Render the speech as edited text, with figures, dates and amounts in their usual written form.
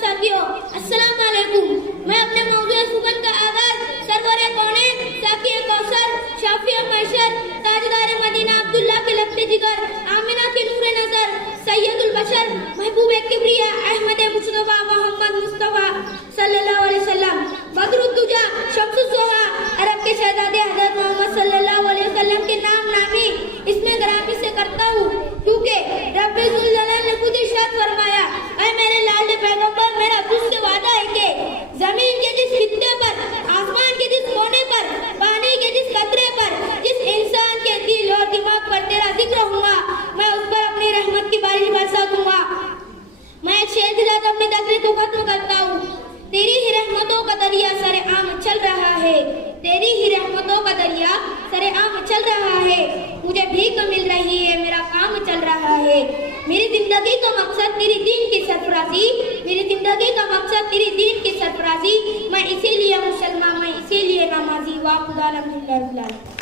साथियों, अस्सलाम वालेकुम। मैं अपने मौजूद सुगन का आगाज सरवरे कौने साकी कौसर शाफी महशर ताजदार मदीना अब्दुल्ला के लफ्ते जिगर आमिना के नूरे नजर सैयदुल बशर महबूब किबरिया अहमद मुस्तफा मोहम्मद मुस्तफा सल्लल्लाहु अलैहि वसल्लम बदरुद्दुजा शम्सुस सोहा अरब के शहजादे हजरत मोहम्मद सल्लल्लाहु अलैहि वसल्लम के नाम नामी इसमें ग्रामी से करता हूँ, क्योंकि रब्बे जुल जलाल ने खुद इरशाद फरमाया, ऐ मेरे लाल पैगंबर, मेरा तुझसे वादा है कि जमीन के जिस खित्ते पर, आसमान के जिस कोने पर, पानी के जिस कतरे पर, जिस इंसान के दिल और दिमाग पर तेरा जिक्र होगा, मैं उस पर अपनी रहमत की बारिश बरसा दूंगा। मैं एक शेर के साथ अपनी तकरीर को खत्म करता हूँ। तेरी ही रहमतों का दरिया सरे आम चल रहा है, तेरी ही रहमतों का दरिया सरे आम चल रहा है, मुझे भीख मिल रही है, मेरा काम चल रहा है। मेरी जिंदगी का मकसद तेरी दीन की सरफराजी, मेरी जिंदगी का मकसद तेरी दीन की सरफराजी, मैं इसीलिए मुसलमान, मैं इसीलिए नमाजी। वाह खुदा